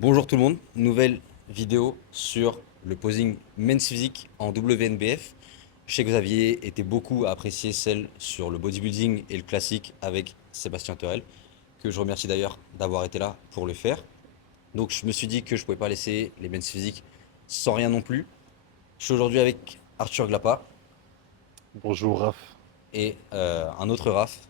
Bonjour tout le monde, nouvelle vidéo sur le posing Men's Physique en WNBF. Je sais que vous aviez été beaucoup à apprécier celle sur le bodybuilding et le classique avec Sébastien Terrel, que je remercie d'ailleurs d'avoir été là pour le faire. Donc je me suis dit que je pouvais pas laisser les Men's Physique sans rien non plus. Je suis aujourd'hui avec Arthur Glapa Bonjour Raph. et un autre Raph.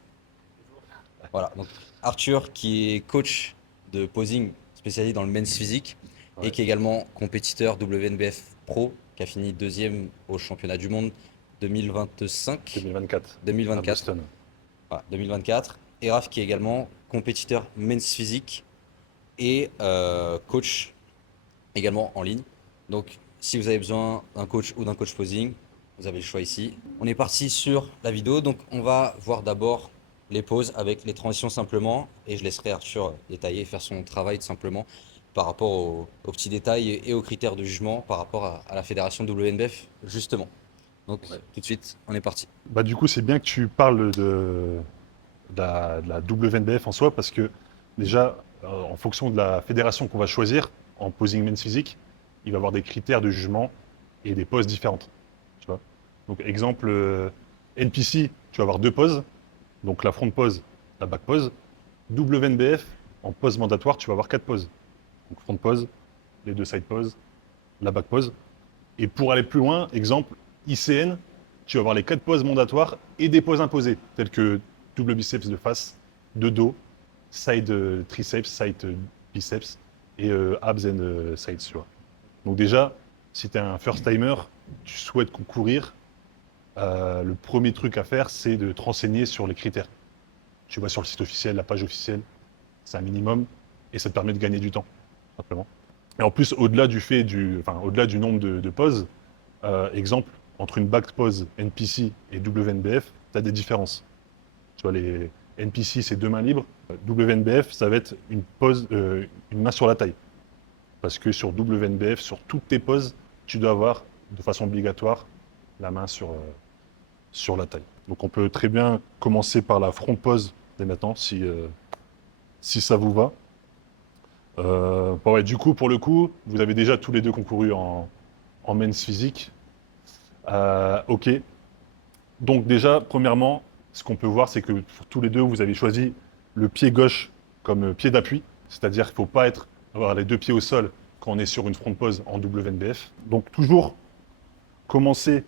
Voilà, donc Arthur qui est coach de posing spécialisé dans le men's physique et Ouais, qui est également compétiteur WNBF Pro, qui a fini deuxième au championnat du monde 2025, 2024 à 2024, Boston. voilà, 2024. Et Raph qui est également compétiteur men's physique et coach également en ligne. Donc si vous avez besoin d'un coach ou d'un coach posing, vous avez le choix ici. On est parti sur la vidéo, donc on va voir d'abord les poses avec les transitions simplement et je laisserai Arthur détailler et faire son travail tout simplement par rapport aux petits détails et aux critères de jugement par rapport à la fédération WNBF justement. Donc Ouais. tout de suite, on est parti. Bah, du coup, c'est bien que tu parles de la WNBF en soi parce que déjà, en fonction de la fédération qu'on va choisir en posing men's physique, il va y avoir des critères de jugement et des poses différentes. Tu vois. Donc, exemple, NPC, tu vas avoir deux poses. Donc, la front pose, la back pose. WNBF, en pose mandatoire, tu vas avoir quatre poses. Donc, front pose, les deux side poses, la back pose. Et pour aller plus loin, exemple, ICN, tu vas avoir les quatre poses mandatoires et des poses imposées, telles que double biceps de face, de dos, side triceps, side biceps et abs and sides, tu vois. Donc déjà, si tu es un first timer, tu souhaites concourir, le premier truc à faire, c'est de te renseigner sur les critères. Tu vas sur le site officiel, la page officielle, c'est un minimum, et ça te permet de gagner du temps, simplement. Et en plus, au-delà du nombre de poses, exemple, entre une back pose NPC et WNBF, tu as des différences. Tu vois, les NPC, c'est deux mains libres. WNBF, ça va être une pose, une main sur la taille. Parce que sur WNBF, sur toutes tes poses, tu dois avoir, de façon obligatoire, la main sur la taille. Donc on peut très bien commencer par la front pose dès maintenant, si ça vous va. Bon, ouais, du coup, pour le coup, vous avez déjà tous les deux concouru en men's physique. Ok. Donc déjà, premièrement, ce qu'on peut voir, c'est que pour tous les deux, vous avez choisi le pied gauche comme pied d'appui. C'est-à-dire qu'il ne faut pas avoir les deux pieds au sol quand on est sur une front pose en WNBF. Donc toujours commencer,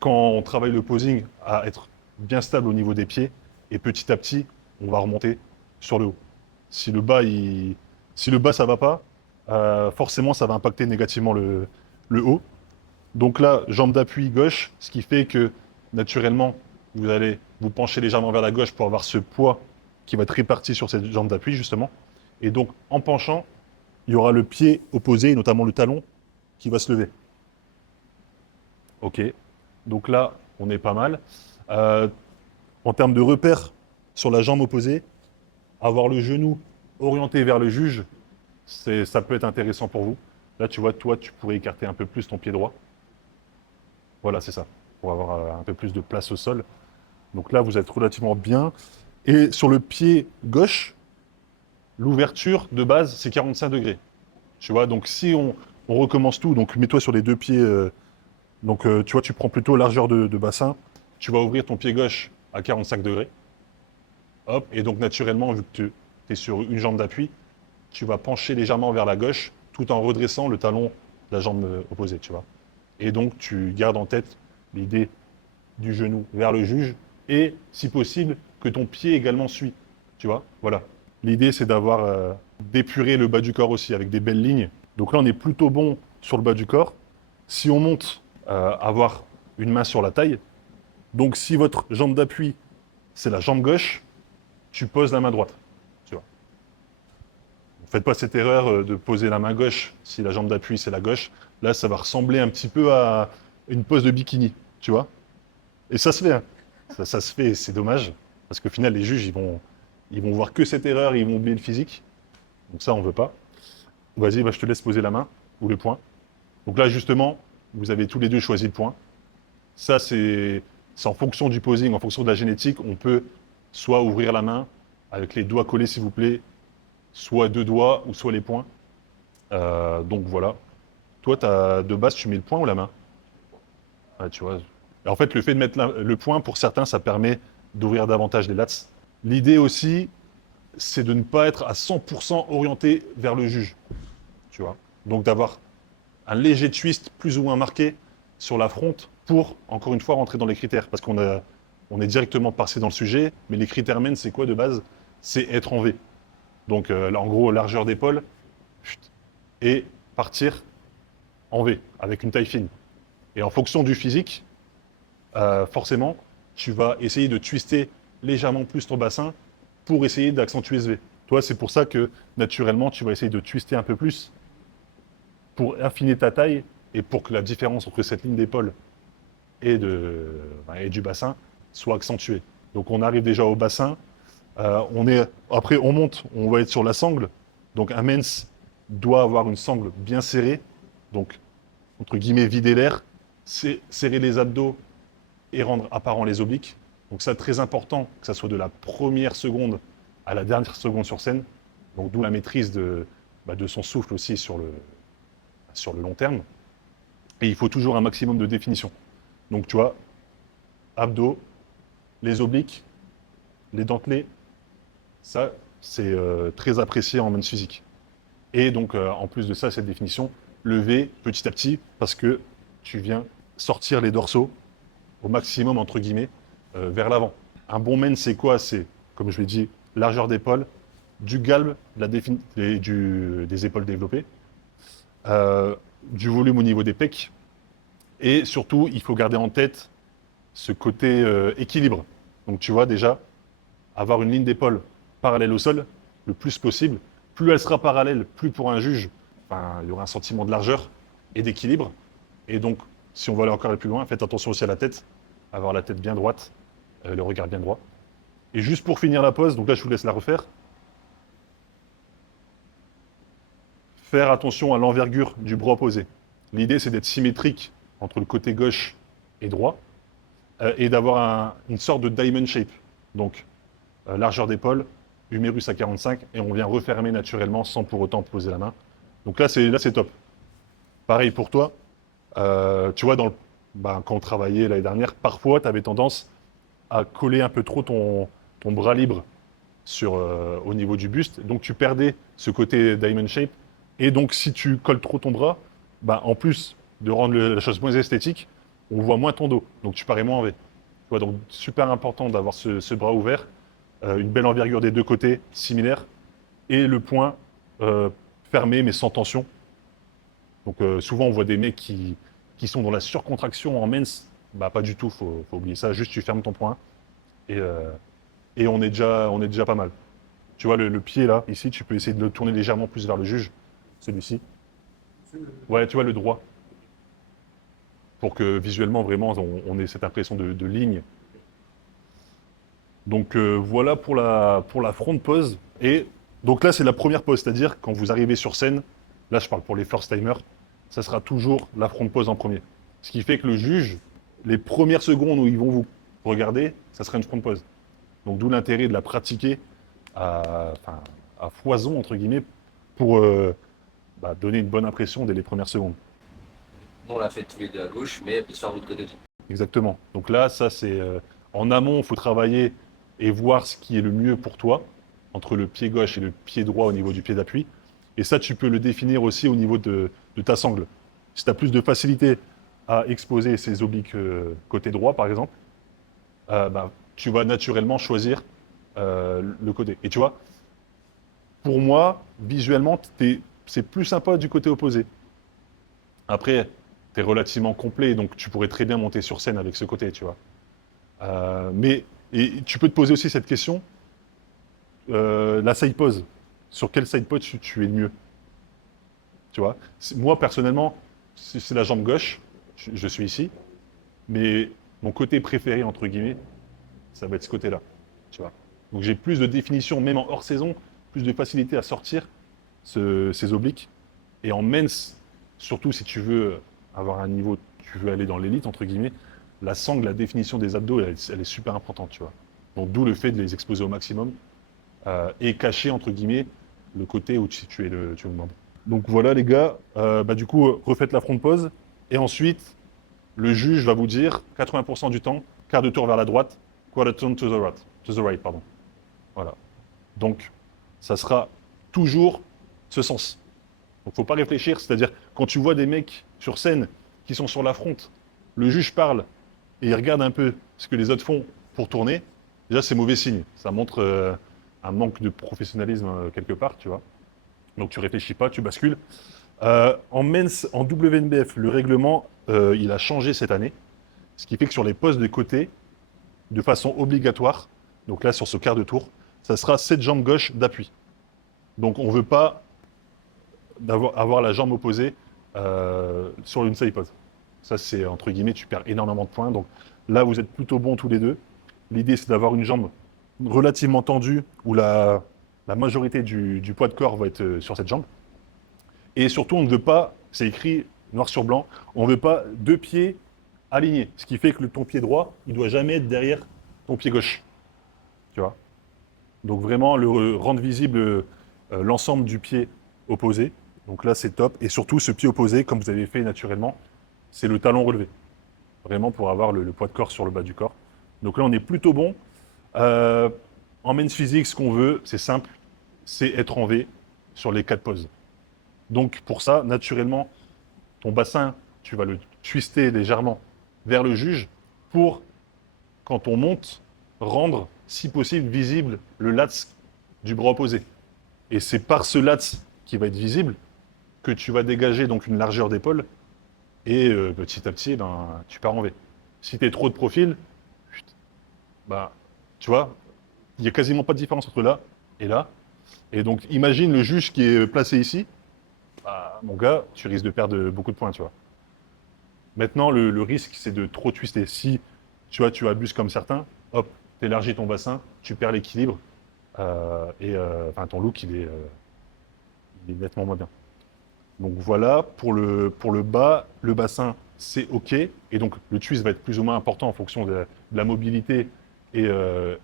quand on travaille le posing, à être bien stable au niveau des pieds. Et petit à petit, on va remonter sur le haut. Si le bas, si le bas ça va pas, forcément, ça va impacter négativement le haut. Donc là, jambe d'appui gauche, ce qui fait que naturellement, vous allez vous pencher légèrement vers la gauche pour avoir ce poids qui va être réparti sur cette jambe d'appui, justement. Et donc, en penchant, il y aura le pied opposé, notamment le talon, qui va se lever. Ok. Donc là, on est pas mal. Euh, En termes de repères sur la jambe opposée, avoir le genou orienté vers le juge, ça peut être intéressant pour vous. Là, tu vois, toi, tu pourrais écarter un peu plus ton pied droit. Voilà, c'est ça, pour avoir un peu plus de place au sol. Donc là, vous êtes relativement bien. Et sur le pied gauche, l'ouverture de base, c'est 45 degrés. Tu vois, donc si on recommence tout, donc mets-toi sur les deux pieds. Tu vois, tu prends plutôt largeur de bassin. Tu vas ouvrir ton pied gauche à 45 degrés. Hop, et donc naturellement, vu que tu es sur une jambe d'appui, tu vas pencher légèrement vers la gauche tout en redressant le talon de la jambe opposée, tu vois. Et donc, tu gardes en tête l'idée du genou vers le juge et, si possible, que ton pied également suit. Tu vois, voilà. L'idée, c'est d'avoir d'épuré le bas du corps aussi avec des belles lignes. Donc là, on est plutôt bon sur le bas du corps. Si on monte, avoir une main sur la taille. Donc si votre jambe d'appui, c'est la jambe gauche, tu poses la main droite. Tu vois. Ne faites pas cette erreur de poser la main gauche si la jambe d'appui, c'est la gauche. Là, ça va ressembler un petit peu à une pose de bikini. Tu vois. Et ça se fait, hein. Ça se fait, et c'est dommage. Parce qu'au final, les juges, ils vont voir que cette erreur, ils vont oublier le physique. Donc ça, on veut pas. Vas-y, bah, je te laisse poser la main ou le poing. Donc là, justement, vous avez tous les deux choisi le poing. Ça, c'est en fonction du posing, en fonction de la génétique. On peut soit ouvrir la main avec les doigts collés, s'il vous plaît, soit deux doigts ou soit les poings. Donc voilà. Toi, de base, tu mets le poing ou la main? Ouais, tu vois. Et en fait, le fait de mettre le poing, pour certains, ça permet d'ouvrir davantage les lats. L'idée aussi, c'est de ne pas être à 100% orienté vers le juge, tu vois. Donc d'avoir un léger twist plus ou moins marqué sur la fronte pour, encore une fois, rentrer dans les critères. Parce on est directement passé dans le sujet, mais les critères MEN, c'est quoi de base? C'est être en V. Donc là, en gros, largeur d'épaule, et partir en V, avec une taille fine. Et en fonction du physique, forcément, tu vas essayer de twister légèrement plus ton bassin pour essayer d'accentuer ce V. Toi, c'est pour ça que, naturellement, tu vas essayer de twister un peu plus pour affiner ta taille et pour que la différence entre cette ligne d'épaule et du bassin soit accentuée. Donc, on arrive déjà au bassin. Après, on monte, on va être sur la sangle. Donc, un mens doit avoir une sangle bien serrée. Donc, entre guillemets, vider l'air, serrer les abdos et rendre apparent les obliques. Donc, ça, très important que ça soit de la première seconde à la dernière seconde sur scène. Donc, d'où la maîtrise de son souffle aussi sur le long terme. Et il faut toujours un maximum de définition. Donc, tu vois, abdos, les obliques, les dentelés, ça, c'est très apprécié en men's physique. Et donc, en plus de ça, cette définition, lever petit à petit, parce que tu viens sortir les dorsaux au maximum, entre guillemets, vers l'avant. Un bon men, c'est quoi? C'est, comme je l'ai dit, largeur d'épaule, du galbe, des épaules développées, du volume au niveau des pecs, et surtout, il faut garder en tête ce côté équilibre. Donc, tu vois, déjà, avoir une ligne d'épaule parallèle au sol, le plus possible. Plus elle sera parallèle, plus pour un juge, il y aura un sentiment de largeur et d'équilibre. Et donc, si on veut aller encore plus loin, faites attention aussi à la tête, avoir la tête bien droite, le regard bien droit. Et juste pour finir la pose, donc là je vous laisse la refaire, faire attention à l'envergure du bras opposé. L'idée c'est d'être symétrique entre le côté gauche et droit, et d'avoir une sorte de diamond shape. Donc, largeur d'épaule, humérus à 45, et on vient refermer naturellement sans pour autant poser la main. Donc là c'est top. Pareil pour toi, tu vois, quand on travaillait l'année dernière, parfois tu avais tendance à coller un peu trop ton bras libre au niveau du buste. Donc tu perdais ce côté diamond shape. Et donc si tu colles trop ton bras, en plus de rendre la chose moins esthétique, on voit moins ton dos. Donc tu parais moins en V. Tu vois, donc super important d'avoir ce bras ouvert, une belle envergure des deux côtés, similaire, et le poing fermé mais sans tension. Donc souvent on voit des mecs qui sont dans la surcontraction en mens. Pas du tout, faut oublier ça. Juste tu fermes ton poing et on est déjà pas mal. Tu vois le pied là, ici, tu peux essayer de le tourner légèrement plus vers le juge, celui-ci. Ouais, tu vois le droit. Pour que visuellement vraiment on ait cette impression de ligne. Donc voilà pour la front pose. Et donc là c'est la première pose, c'est-à-dire quand vous arrivez sur scène, là je parle pour les first timers, ça sera toujours la front pose en premier. Ce qui fait que le juge, les premières secondes où ils vont vous regarder, ça sera une front pose. Donc d'où l'intérêt de la pratiquer à foison, entre guillemets, pour donner une bonne impression dès les premières secondes. On l'a fait tous les deux à gauche, mais peut se faire de l'autre côté aussi. Exactement. Donc là, ça c'est en amont, il faut travailler et voir ce qui est le mieux pour toi, entre le pied gauche et le pied droit au niveau du pied d'appui. Et ça, tu peux le définir aussi au niveau de ta sangle. Si tu as plus de facilité à exposer ces obliques côté droit, par exemple, tu vas naturellement choisir le côté. Et tu vois, pour moi, visuellement, c'est plus sympa du côté opposé. Après, tu es relativement complet, donc tu pourrais très bien monter sur scène avec ce côté, tu vois. Et tu peux te poser aussi cette question, la side pose. Sur quel side pose tu es le mieux? Tu vois, moi, personnellement, c'est la jambe gauche, je suis ici, mais mon côté préféré, entre guillemets, ça va être ce côté-là, tu vois. Donc j'ai plus de définition, même en hors saison, plus de facilité à sortir ces obliques. Et en mens, surtout si tu veux avoir un niveau, tu veux aller dans l'élite, entre guillemets, la sangle, la définition des abdos, elle est super importante, tu vois. Donc d'où le fait de les exposer au maximum et cacher, entre guillemets, le côté où tu es le membre. Donc voilà les gars, du coup refaites la front pose et ensuite le juge va vous dire 80% du temps, quart de tour vers la droite, quarter turn to the right, pardon. Voilà. Donc ça sera toujours ce sens. Donc faut pas réfléchir, c'est-à-dire quand tu vois des mecs sur scène qui sont sur la front, le juge parle et il regarde un peu ce que les autres font pour tourner, déjà c'est mauvais signe. Ça montre un manque de professionnalisme quelque part, tu vois. Donc tu réfléchis pas, tu bascules. En men's, en WNBF, le règlement, il a changé cette année, ce qui fait que sur les postes de côté, de façon obligatoire, donc là sur ce quart de tour, ça sera 7 jambes gauche d'appui. Donc on ne veut pas avoir la jambe opposée sur une side pose. Ça c'est entre guillemets, tu perds énormément de points. Donc là vous êtes plutôt bons tous les deux. L'idée c'est d'avoir une jambe relativement tendue où la majorité du poids de corps va être sur cette jambe. Et surtout, on ne veut pas, c'est écrit noir sur blanc, on ne veut pas deux pieds alignés. Ce qui fait que ton pied droit, il ne doit jamais être derrière ton pied gauche. Tu vois. Donc vraiment, rendre visible l'ensemble du pied opposé. Donc là, c'est top. Et surtout, ce pied opposé, comme vous avez fait naturellement, c'est le talon relevé. Vraiment pour avoir le poids de corps sur le bas du corps. Donc là, on est plutôt bon. Euh, en men's physique, ce qu'on veut, c'est simple, c'est être en V sur les 4 poses. Donc pour ça, naturellement, ton bassin, tu vas le twister légèrement vers le juge pour, quand on monte, rendre, si possible, visible le lats du bras opposé. Et c'est par ce lats qui va être visible que tu vas dégager donc une largeur d'épaule et petit à petit, tu pars en V. Si tu es trop de profil, bah, tu vois, il n'y a quasiment pas de différence entre là et là. Et donc imagine le juge qui est placé ici, bah, mon gars, tu risques de perdre beaucoup de points, tu vois. Maintenant, le risque, c'est de trop twister. Si, tu vois, tu abuses comme certains, hop, tu élargis ton bassin, tu perds l'équilibre, ton look, il est nettement moins bien. Donc voilà, pour le bas, le bassin, c'est OK. Et donc, le twist va être plus ou moins important en fonction de la mobilité et de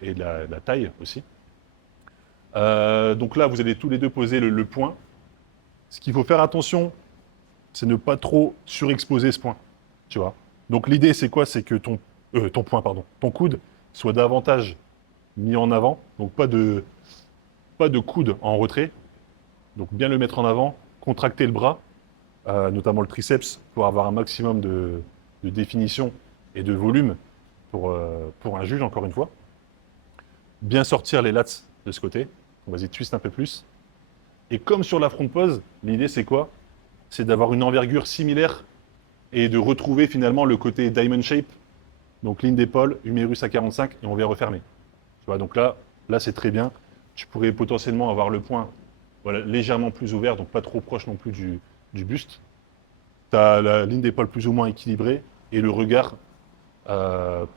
la taille aussi. Donc là, vous allez tous les deux poser le point. Ce qu'il faut faire attention, c'est ne pas trop surexposer ce point, tu vois. Donc l'idée, c'est quoi? C'est que ton point, pardon, ton coude soit davantage mis en avant, donc pas de coude en retrait, donc bien le mettre en avant, contracter le bras, notamment le triceps, pour avoir un maximum de définition et de volume pour un juge, encore une fois. Bien sortir les lats de ce côté, vas-y, twist un peu plus. Et comme sur la front pose, l'idée c'est quoi? C'est d'avoir une envergure similaire et de retrouver finalement le côté diamond shape, donc ligne d'épaule, humérus à 45 et on vient refermer. Tu vois, donc là c'est très bien. Tu pourrais potentiellement avoir le point voilà, légèrement plus ouvert, donc pas trop proche non plus du buste. Tu as la ligne d'épaule plus ou moins équilibrée et le regard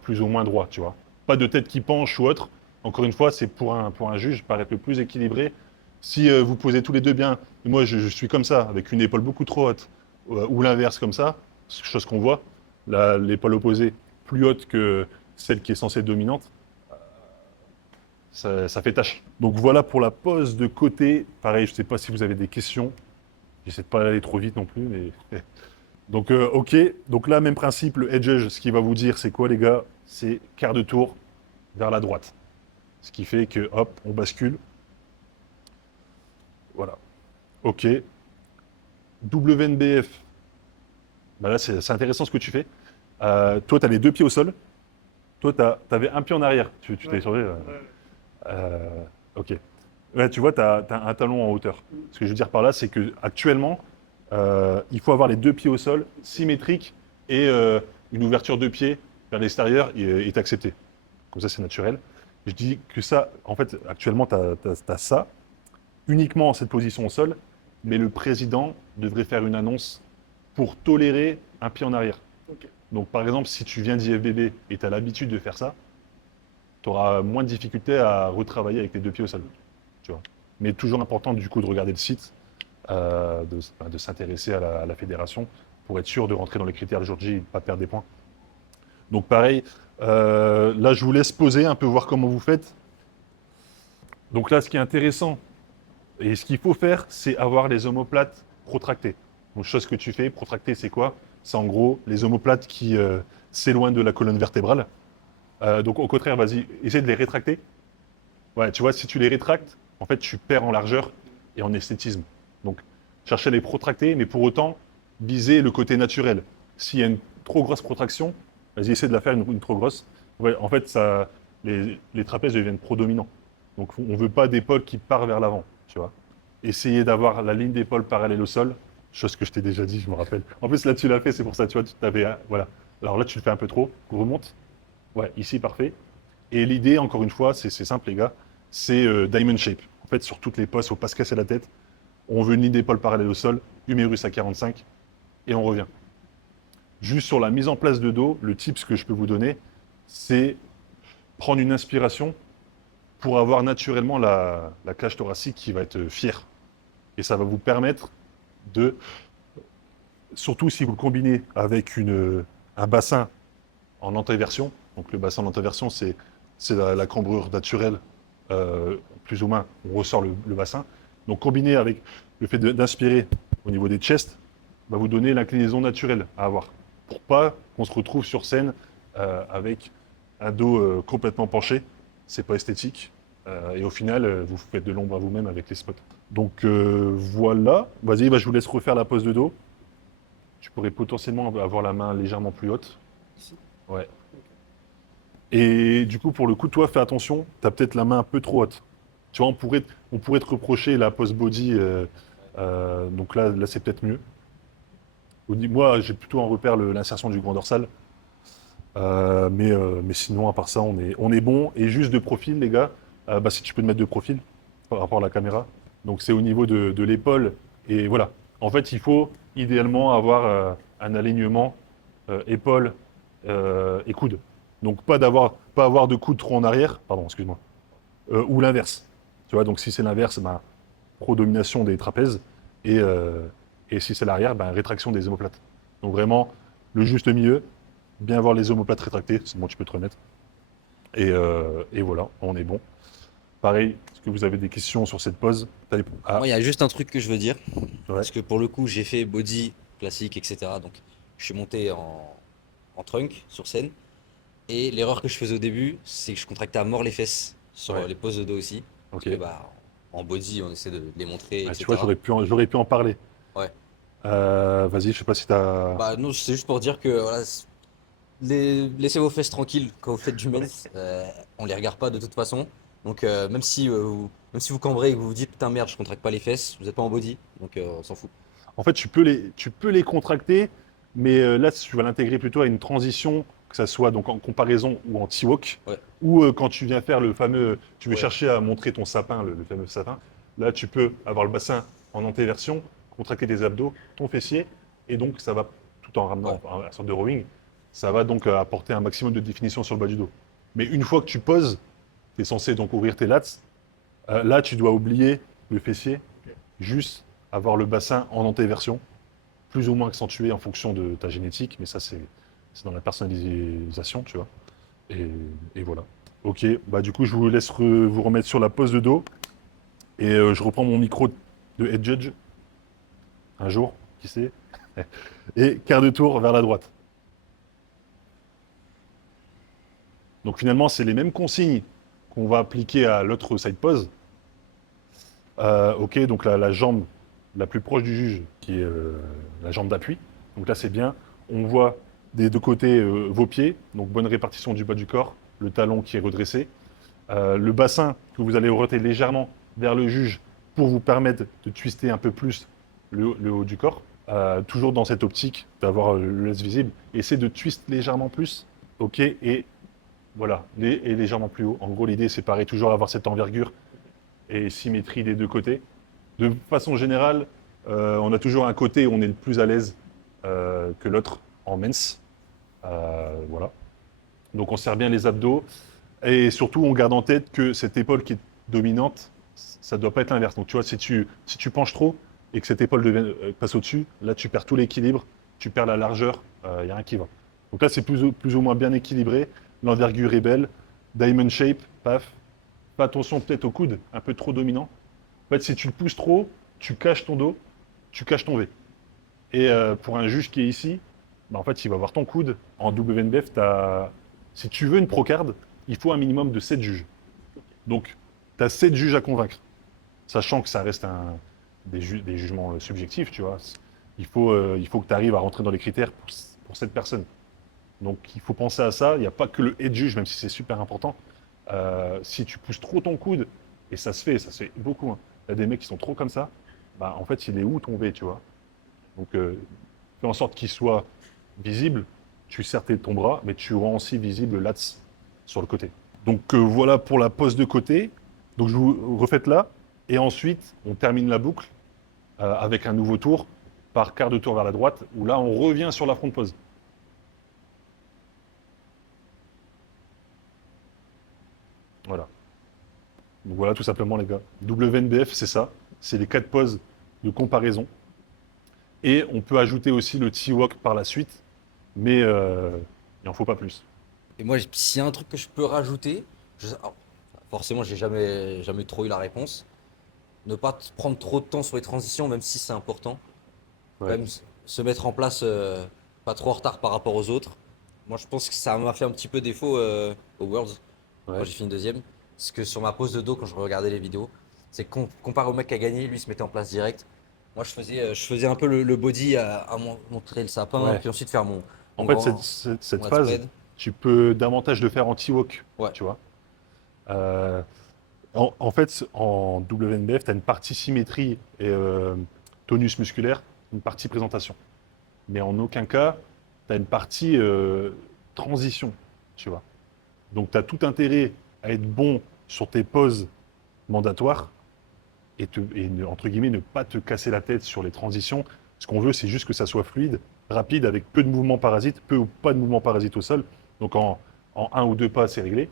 plus ou moins droit, tu vois. Pas de tête qui penche ou autre. Encore une fois, c'est pour un juge paraître le plus équilibré. Si vous posez tous les deux bien, moi je suis comme ça, avec une épaule beaucoup trop haute, ou l'inverse comme ça, chose qu'on voit, l'épaule opposée plus haute que celle qui est censée être dominante, ça fait tâche. Donc voilà pour la pose de côté. Pareil, je ne sais pas si vous avez des questions. J'essaie de pas aller trop vite non plus, mais... Donc ok, donc là même principe, le head judge, ce qu'il va vous dire c'est quoi les gars? C'est quart de tour vers la droite. Ce qui fait que hop, on bascule. Voilà. Ok. WNBF. Bah là, c'est intéressant ce que tu fais. Toi, tu as les deux pieds au sol. Toi, tu avais un pied en arrière. Tu t'es surveillé. Ok. Ouais, tu vois, tu as un talon en hauteur. Ce que je veux dire par là, c'est qu'actuellement, il faut avoir les deux pieds au sol, symétriques, et une ouverture de pied vers l'extérieur est acceptée. Comme ça, c'est naturel. Je dis que ça, en fait, actuellement, tu as ça, uniquement en cette position au sol, mais le président devrait faire une annonce pour tolérer un pied en arrière. Ok. Donc, par exemple, si tu viens d'IFBB et tu as l'habitude de faire ça, tu auras moins de difficultés à retravailler avec tes deux pieds au sol. Tu vois. Mais toujours important, du coup, de regarder le site, de s'intéresser à la fédération pour être sûr de rentrer dans les critères le jour J et de ne pas perdre des points. Donc, pareil, là, je vous laisse poser un peu, voir comment vous faites. Donc là, ce qui est intéressant, et ce qu'il faut faire, c'est avoir les omoplates protracter. Donc, chose que tu fais, protracter, c'est quoi? C'est en gros les omoplates qui s'éloignent de la colonne vertébrale. Donc, au contraire, vas-y, essaie de les rétracter. Ouais, tu vois, si tu les rétractes, en fait, tu perds en largeur et en esthétisme. Donc, chercher à les protracter, mais pour autant, viser le côté naturel. S'il y a une trop grosse protraction, vas-y, essaie de la faire une trop grosse. Ouais, en fait, les trapèzes deviennent pro-dominants. Donc, on ne veut pas d'épaule qui part vers l'avant, tu vois. Essayer d'avoir la ligne d'épaule parallèle au sol, chose que je t'ai déjà dit, je me rappelle. En plus, là, tu l'as fait, c'est pour ça, tu vois, tu t'avais, voilà. Alors là, tu le fais un peu trop, remonte. Ouais, ici, parfait. Et l'idée, encore une fois, c'est simple, les gars, c'est diamond shape. En fait, sur toutes les postes, il ne faut pas se casser la tête. On veut une ligne d'épaule parallèle au sol, humérus à 45, et on revient. Juste sur la mise en place de dos, le tips que je peux vous donner, c'est prendre une inspiration pour avoir naturellement la cage thoracique qui va être fière. Et ça va vous permettre de, surtout si vous le combinez avec un bassin en antéversion, donc le bassin en antéversion, c'est la cambrure naturelle, plus ou moins, on ressort le bassin. Donc combiné avec le fait d'inspirer au niveau des chests, va vous donner l'inclinaison naturelle à avoir. Pour pas qu'on se retrouve sur scène avec un dos complètement penché, c'est pas esthétique. Et au final, vous faites de l'ombre à vous-même avec les spots. Donc voilà, vas-y, je vous laisse refaire la pose de dos. Tu pourrais potentiellement avoir la main légèrement plus haute. Ici. Ouais. Et du coup, pour le coup, toi, fais attention, tu as peut-être la main un peu trop haute. Tu vois, on pourrait te reprocher la pose body, donc là c'est peut-être mieux. Moi, j'ai plutôt en repère l'insertion du grand dorsal. Mais sinon, à part ça, on est bon. Et juste de profil, les gars, si tu peux te mettre de profil par rapport à la caméra. Donc, c'est au niveau de l'épaule. Et voilà. En fait, il faut idéalement avoir un alignement épaule et coude. Donc, pas avoir de coude trop en arrière. Pardon, excuse-moi. Ou l'inverse. Tu vois, donc si c'est l'inverse, pro-domination des trapèzes. Et si c'est l'arrière, rétraction des omoplates. Donc, vraiment, le juste milieu. Bien voir les omoplates rétractées, c'est bon, tu peux te remettre. Et voilà, on est bon. Pareil, est-ce que vous avez des questions sur cette pose? Ah, Moi, il y a juste un truc que je veux dire. ouais. Parce que pour le coup, j'ai fait body classique, etc. Donc, je suis monté en trunk sur scène. Et l'erreur que je faisais au début, c'est que je contractais à mort les fesses sur Ouais. les poses de dos aussi. Parce Ok. que en body, on essaie de les montrer, Ah, tu vois, etc. j'aurais pu en parler. Ouais. Vas-y, je sais pas si t'as. Bah, non, c'est juste pour dire que voilà, laissez vos fesses tranquilles quand vous faites du men's. On les regarde pas de toute façon. Donc, même si vous cambrez et que vous vous dites putain merde, je contracte pas les fesses, vous êtes pas en body. Donc, on s'en fout. En fait, tu peux les contracter, mais là, tu vas l'intégrer plutôt à une transition, que ça soit donc en comparaison ou en T-walk, Ouais. ou quand tu viens faire le fameux, tu veux Ouais. chercher à montrer ton sapin, le fameux sapin. Là, tu peux avoir le bassin en antéversion, contracter tes abdos, ton fessier, et donc ça va, tout en ramenant Ouais. une sorte de rowing, ça va donc apporter un maximum de définition sur le bas du dos. Mais une fois que tu poses, tu es censé donc ouvrir tes lats. Là, tu dois oublier le fessier, juste avoir le bassin en antéversion, plus ou moins accentué en fonction de ta génétique, mais ça, c'est dans la personnalisation, tu vois. Et voilà. Ok, du coup, je vous laisse vous remettre sur la pose de dos, et je reprends mon micro de Head Judge, un jour, qui sait, et quart de tour vers la droite. Donc finalement, c'est les mêmes consignes qu'on va appliquer à l'autre side pose. Ok, donc la jambe la plus proche du juge, qui est la jambe d'appui. Donc là, c'est bien. On voit des deux côtés vos pieds, donc bonne répartition du bas du corps, le talon qui est redressé. Le bassin que vous allez orienter légèrement vers le juge pour vous permettre de twister un peu plus le haut du corps. Toujours dans cette optique d'avoir le laisse visible. Essayez de twist légèrement plus. Ok, et voilà, et légèrement plus haut. En gros, l'idée, c'est pareil, toujours avoir cette envergure et symétrie des deux côtés. De façon générale, on a toujours un côté où on est le plus à l'aise que l'autre en mens. Voilà. Donc on serre bien les abdos. Et surtout, on garde en tête que cette épaule qui est dominante, ça ne doit pas être l'inverse. Donc tu vois, si tu penches trop et que cette épaule passe au-dessus, là tu perds tout l'équilibre, tu perds la largeur, il n'y a rien qui va. Donc là, c'est plus ou moins bien équilibré. L'envergure est belle. Diamond shape, paf. Fais attention peut-être au coude, un peu trop dominant. En fait, si tu le pousses trop, tu caches ton dos tu caches ton V. Et pour un juge qui est ici, bah, en fait, il va voir ton coude. En WNBF, si tu veux une pro-card, il faut un minimum de 7 juges. Donc, tu as 7 juges à convaincre. Sachant que ça reste des jugements subjectifs, tu vois. Il faut que tu arrives à rentrer dans les critères pour cette personne. Donc, il faut penser à ça. Il n'y a pas que le head juge, même si c'est super important. Si tu pousses trop ton coude, et ça se fait beaucoup. Hein. Il y a des mecs qui sont trop comme ça. Bah, en fait, il est où ton V, tu vois. Donc, fais en sorte qu'il soit visible. Tu serres ton bras, mais tu rends aussi visible le lats sur le côté. Donc, voilà pour la pose de côté. Donc, je vous refaites là. Et ensuite, on termine la boucle avec un nouveau tour par quart de tour vers la droite, où là, on revient sur la front pose. Voilà. Donc voilà, tout simplement, les gars. WNBF, c'est ça. C'est les 4 poses de comparaison. Et on peut ajouter aussi le T-Walk par la suite, mais il n'en faut pas plus. Et moi, s'il y a un truc que je peux rajouter, alors, forcément, j'ai jamais trop eu la réponse. Ne pas prendre trop de temps sur les transitions, même si c'est important. Quand Ouais. même se mettre en place, pas trop en retard par rapport aux autres. Moi, je pense que ça m'a fait un petit peu défaut au Worlds, quand Ouais. j'ai fini deuxième. Parce que sur ma pose de dos, quand je regardais les vidéos, c'est comparé au mec qui a gagné, lui il se mettait en place direct. Moi, je faisais un peu le body à montrer le sapin, Ouais. puis ensuite faire mon, En mon fait, cette, grand cette- cette mon phase, spread. tu peux davantage le faire en T-Walk, Ouais, tu vois. Euh, en fait, en WNBF, tu as une partie symétrie et tonus musculaire, une partie présentation. Mais en aucun cas, tu as une partie transition, tu vois. Donc, tu as tout intérêt à être bon sur tes poses mandatoires entre guillemets, ne pas te casser la tête sur les transitions. Ce qu'on veut, c'est juste que ça soit fluide, rapide, avec peu de mouvements parasites, peu ou pas de mouvements parasites au sol. Donc, en un ou deux pas, c'est réglé.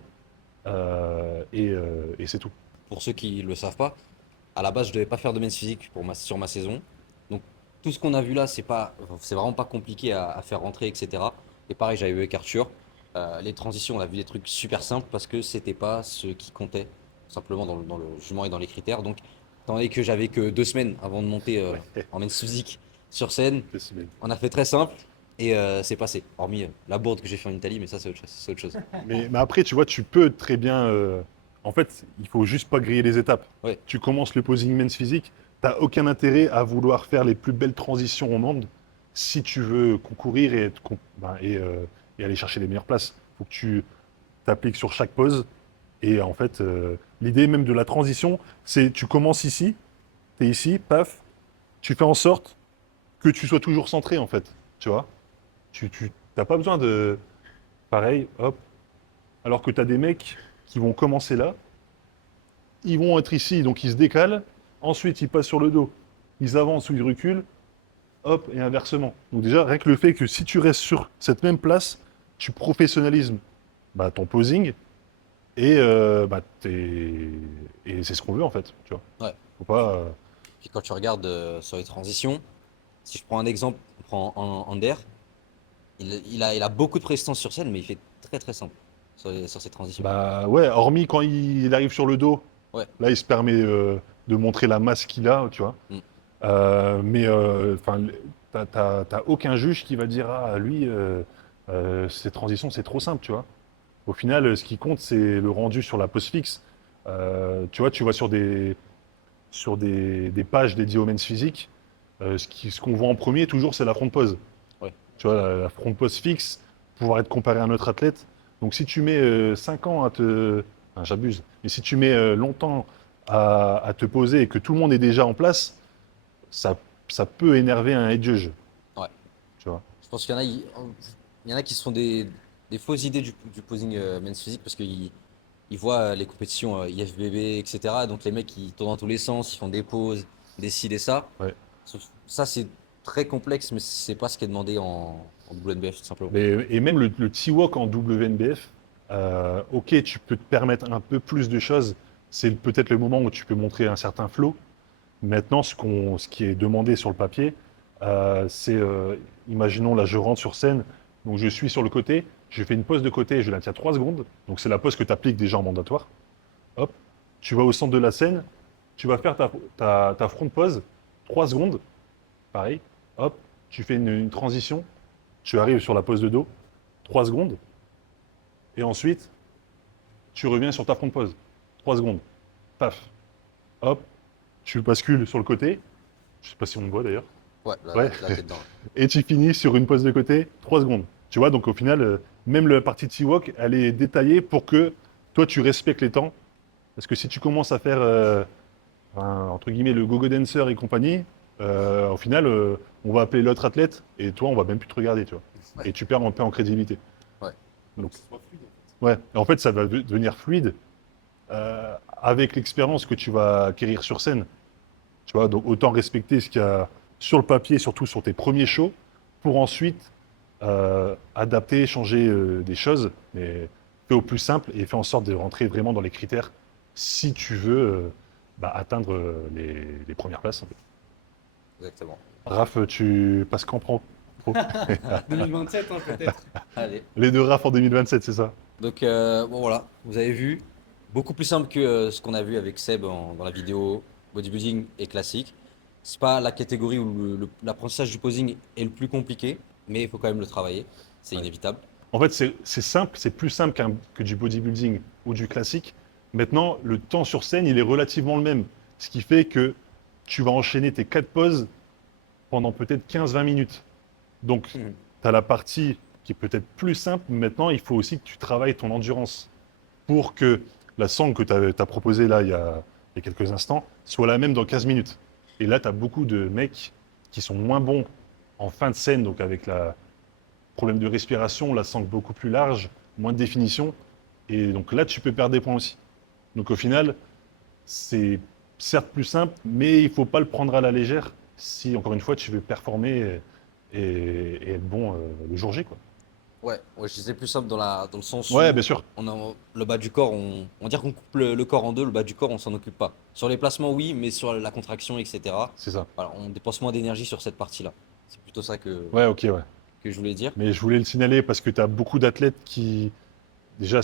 Et c'est tout. pour ceux qui le savent pas, à la base, je devais pas faire de men's physique sur ma saison. Donc, tout ce qu'on a vu là, c'est vraiment pas compliqué à faire rentrer, etc. Et pareil, j'avais vu avec Arthur. Les transitions, on a vu des trucs super simples parce que c'était pas ce qui comptait, tout simplement dans le jugement et dans les critères. Donc, étant donné que j'avais que 2 semaines avant de monter Ouais. en men's physique sur scène, Deux semaines. on a fait très simple et c'est passé. Hormis la bourde que j'ai fait en Italie, mais ça, c'est autre chose. C'est autre chose. Mais après, tu vois, tu peux très bien. En fait, il faut juste pas griller les étapes. Ouais, Tu commences le posing men's physique, tu n'as aucun intérêt à vouloir faire les plus belles transitions au monde si tu veux concourir et aller chercher les meilleures places. Il faut que tu t'appliques sur chaque pose. Et en fait, l'idée même de la transition, c'est tu commences ici, tu es ici, paf, tu fais en sorte que tu sois toujours centré, en fait. Tu vois? Tu n'as pas besoin de. Pareil, hop. Alors que tu as des mecs qui vont commencer là, ils vont être ici, donc ils se décalent, ensuite ils passent sur le dos, ils avancent ou ils reculent, hop, et inversement. Donc déjà, rien que le fait que si tu restes sur cette même place, tu professionnalises bah, ton posing, et, et c'est ce qu'on veut en fait, tu vois. ouais. Faut pas... Puis quand tu regardes sur les transitions, si je prends un exemple, on prend Ander, il a beaucoup de prestance sur scène, mais il fait très très simple sur ses transitions. bah ouais, hormis quand il arrive sur le dos, Ouais. là il se permet de montrer la masse qu'il a, tu vois. Mm. Mais enfin, t'as aucun juge qui va dire ah lui ces transitions c'est trop simple, tu vois. Au final, ce qui compte c'est le rendu sur la pose fixe. Tu vois sur des pages dédiées au men's physique, ce qu'on voit en premier toujours c'est la front pose. Ouais. Tu vois la front pose fixe, pouvoir être comparé à un autre athlète. Donc si tu mets 5 ans enfin, j'abuse, mais si tu mets longtemps à te poser et que tout le monde est déjà en place, ça, ça peut énerver un head judge, Ouais. tu vois. Je pense qu'il y en a, il y en a qui se font des fausses idées du posing men's physique parce qu'ils voient les compétitions IFBB, etc. Donc les mecs ils tournent dans tous les sens, ils font des pauses, des ci, des ça. Ouais. Ça c'est très complexe, mais c'est pas ce qui est demandé en WNBF tout simplement. Et même le T-Walk en WNBF, ok, tu peux te permettre un peu plus de choses. C'est peut-être le moment où tu peux montrer un certain flow. Maintenant, ce qui est demandé sur le papier, c'est, imaginons là, je rentre sur scène, donc je suis sur le côté, je fais une pose de côté, je la tiens 3 secondes. Donc c'est la pose que tu appliques déjà en mandatoire. Hop, tu vas au centre de la scène, tu vas faire ta front pose, 3 secondes, pareil, hop, tu fais une transition, tu arrives sur la pose de dos, 3 secondes, et ensuite, tu reviens sur ta front pose, 3 secondes, paf, hop, tu bascules sur le côté, je sais pas si on me voit d'ailleurs, Ouais, ouais, là, t'es dedans. et tu finis sur une pose de côté, 3 secondes. Tu vois, donc au final, même la partie de T-Walk, elle est détaillée pour que toi, tu respectes les temps. Parce que si tu commences à faire, entre guillemets, le go-go dancer et compagnie, au final, on va appeler l'autre athlète et toi, on va même plus te regarder, tu vois. Ouais. Et tu perds un peu en crédibilité. Ouais. Donc, ouais, et en fait, ça va devenir fluide avec l'expérience que tu vas acquérir sur scène. Tu vois, donc autant respecter ce qu'il y a sur le papier, surtout sur tes premiers shows, pour ensuite adapter, changer des choses, mais fais au plus simple et fais en sorte de rentrer vraiment dans les critères si tu veux atteindre les premières places, en fait. Exactement. Raph, tu passes quand pro? 2027, hein, peut-être. Allez. Les deux Raph en 2027, c'est ça? Donc, bon, voilà, vous avez vu, beaucoup plus simple que ce qu'on a vu avec Seb dans la vidéo bodybuilding et classique. C'est pas la catégorie où l'apprentissage du posing est le plus compliqué, mais il faut quand même le travailler, c'est Ouais. inévitable. En fait, c'est simple, c'est plus simple que du bodybuilding ou du classique. Maintenant, le temps sur scène, il est relativement le même. Ce qui fait que tu vas enchaîner tes 4 poses pendant peut-être 15-20 minutes. Donc, Mhm. tu as la partie qui est peut-être plus simple. Maintenant, il faut aussi que tu travailles ton endurance pour que la sangle que tu as proposée là, il y a quelques instants, soit la même dans 15 minutes. Et là, tu as beaucoup de mecs qui sont moins bons en fin de scène, donc avec la problème de respiration, la sangle beaucoup plus large, moins de définition. Et donc là, tu peux perdre des points aussi. Donc au final, c'est certes plus simple, mais il ne faut pas le prendre à la légère si, encore une fois, tu veux performer et être bon le jour J, quoi. Ouais, ouais, je disais plus simple dans le sens Ouais, où bien sûr. le bas du corps, on dirait qu'on coupe le corps en deux, le bas du corps, on s'en occupe pas. Sur les placements, oui, mais sur la contraction, etc., C'est ça. voilà, on dépense moins d'énergie sur cette partie-là. C'est plutôt ça Ouais, ok, ouais. que je voulais dire. Mais je voulais le signaler parce que tu as beaucoup d'athlètes qui, déjà,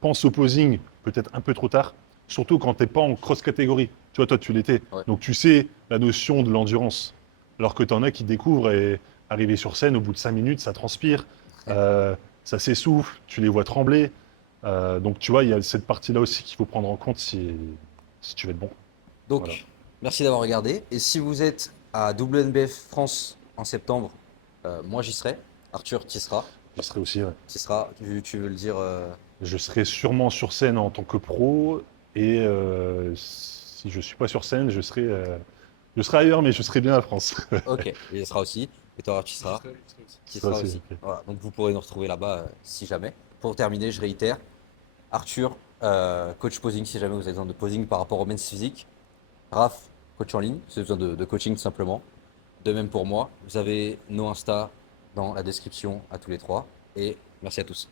pensent au posing peut-être un peu trop tard, surtout quand tu n'es pas en cross-catégorie. Tu vois, toi, tu l'étais. Ouais. Donc, tu sais la notion de l'endurance. Alors que tu en as qui découvrent et arriver sur scène, au bout de 5 minutes, ça transpire, euh, ça s'essouffle, tu les vois trembler. Donc, tu vois, il y a cette partie-là aussi qu'il faut prendre en compte si tu veux être bon. Donc, Voilà. merci d'avoir regardé. Et si vous êtes à WNBF France en septembre, moi j'y serai. Arthur, tu y seras. Je serai aussi, ouais. Tu y seras. Tu veux le dire Je serai sûrement sur scène en tant que pro et si je suis pas sur scène, je serai ailleurs, mais je serai bien à France. Ok, il y sera aussi. Et toi, tu y seras. Je serai aussi. Tu y Ça, seras c'est aussi. ok. Voilà. Donc vous pourrez nous retrouver là-bas si jamais. Pour terminer, je réitère. Arthur, coach posing si jamais vous avez besoin de posing par rapport au men's physique. Raph, coach en ligne, si vous avez besoin de coaching tout simplement. De même pour moi. Vous avez nos Insta dans la description à tous les trois. Et merci à tous.